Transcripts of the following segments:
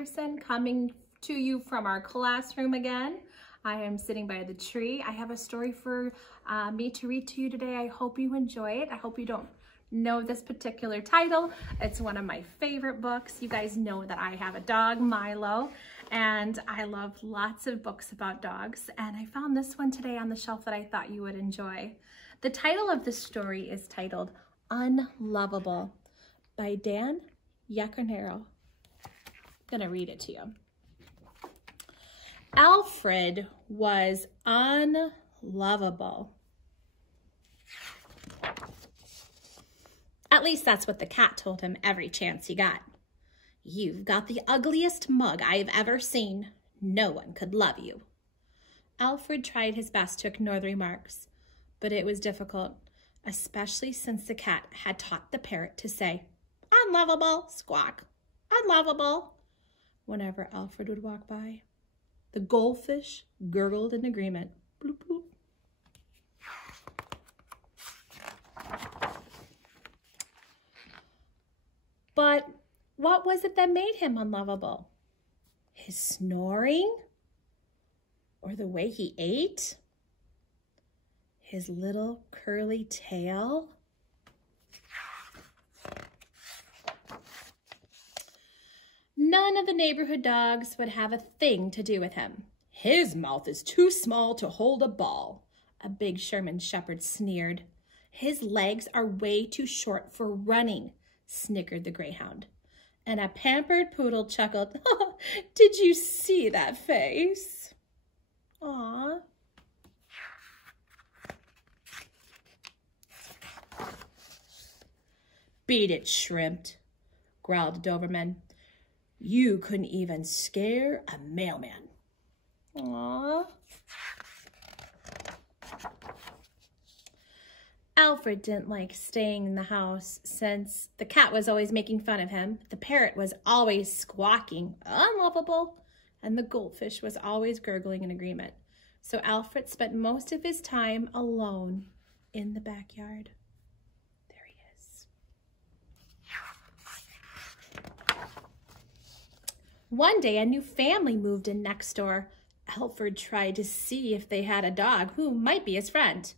Anderson coming to you from our classroom again. I am sitting by the tree. I have a story for me to read to you today. I hope you enjoy it. I hope you don't know this particular title. It's one of my favorite books. You guys know that I have a dog, Milo, and I love lots of books about dogs. And I found this one today on the shelf that I thought you would enjoy. The title of the story is titled Unlovable by Dan Yacarnero. I'm gonna read it to you. Alfred was unlovable. At least that's what the cat told him every chance he got. You've got the ugliest mug I've ever seen. No one could love you. Alfred tried his best to ignore the remarks, but it was difficult, especially since the cat had taught the parrot to say, unlovable, squawk, unlovable, whenever Alfred would walk by. The goldfish gurgled in agreement. Bloop, bloop. But what was it that made him unlovable? His snoring? Or the way he ate? His little curly tail? None of the neighborhood dogs would have a thing to do with him. His mouth is too small to hold a ball, a big Sherman shepherd sneered. His legs are way too short for running, snickered the greyhound. And a pampered poodle chuckled, oh, did you see that face? Aw. Beat it, Shrimp, growled the Doberman. You couldn't even scare a mailman. Aww. Alfred didn't like staying in the house since the cat was always making fun of him, the parrot was always squawking, unlovable, and the goldfish was always gurgling in agreement. So Alfred spent most of his time alone in the backyard. There he is. One day, a new family moved in next door. Alfred tried to see if they had a dog who might be his friend,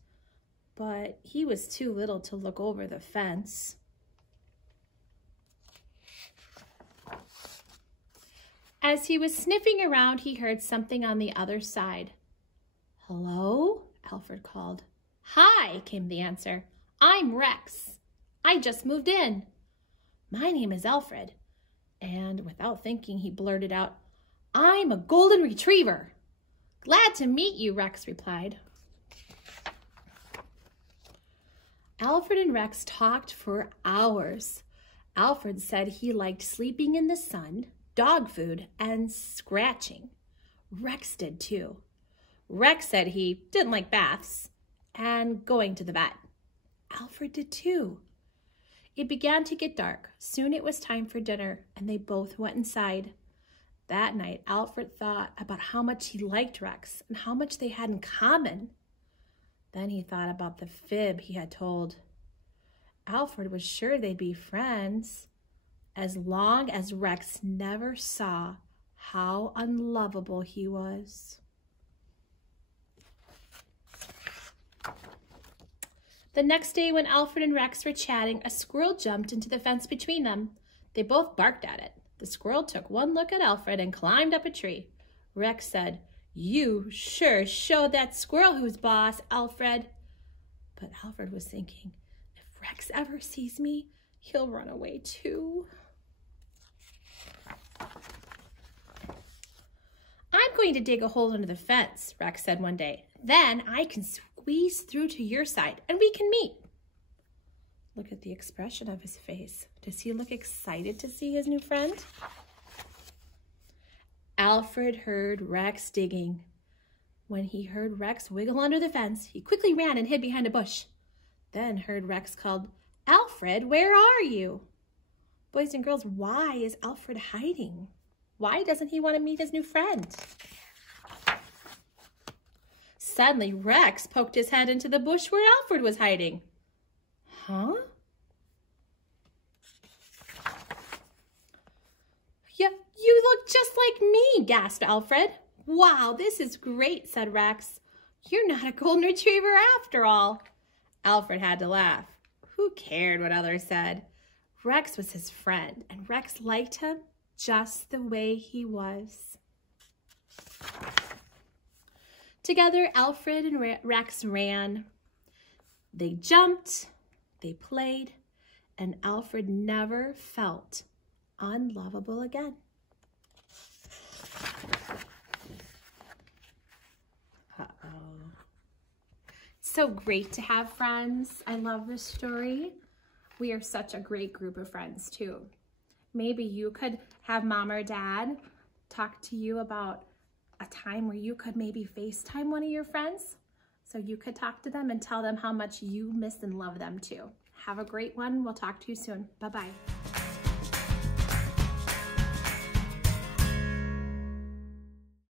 but he was too little to look over the fence. As he was sniffing around, he heard something on the other side. Hello? Alfred called. Hi, came the answer. I'm Rex. I just moved in. My name is Alfred. And without thinking, he blurted out, I'm a golden retriever. Glad to meet you, Rex replied. Alfred and Rex talked for hours. Alfred said he liked sleeping in the sun, dog food, and scratching. Rex did too. Rex said he didn't like baths and going to the vet. Alfred did too. It began to get dark. Soon it was time for dinner, and they both went inside. That night, Alfred thought about how much he liked Rex and how much they had in common. Then he thought about the fib he had told. Alfred was sure they'd be friends as long as Rex never saw how unlovable he was. The next day when Alfred and Rex were chatting, a squirrel jumped into the fence between them. They both barked at it. The squirrel took one look at Alfred and climbed up a tree. Rex said, you sure showed that squirrel who's boss, Alfred. But Alfred was thinking, if Rex ever sees me, he'll run away too. I'm going to dig a hole under the fence, Rex said one day. Then I can squeeze through to your side and we can meet. Look at the expression of his face. Does he look excited to see his new friend? Alfred heard Rex digging. When he heard Rex wiggle under the fence, he quickly ran and hid behind a bush. Then heard Rex called, Alfred, where are you? Boys and girls, why is Alfred hiding? Why doesn't he want to meet his new friend? Suddenly, Rex poked his head into the bush where Alfred was hiding. Huh? You look gasped Alfred. Wow, this is great, said Rex. You're not a golden retriever after all. Alfred had to laugh. Who cared what others said? Rex was his friend, and Rex liked him just the way he was. Together, Alfred and Rex ran. They jumped, they played, and Alfred never felt unlovable again. Uh-oh. So great to have friends. I love this story. We are such a great group of friends too. Maybe you could have mom or dad talk to you about a time where you could maybe FaceTime one of your friends so you could talk to them and tell them how much you miss and love them too. Have a great one. We'll talk to you soon. Bye-bye.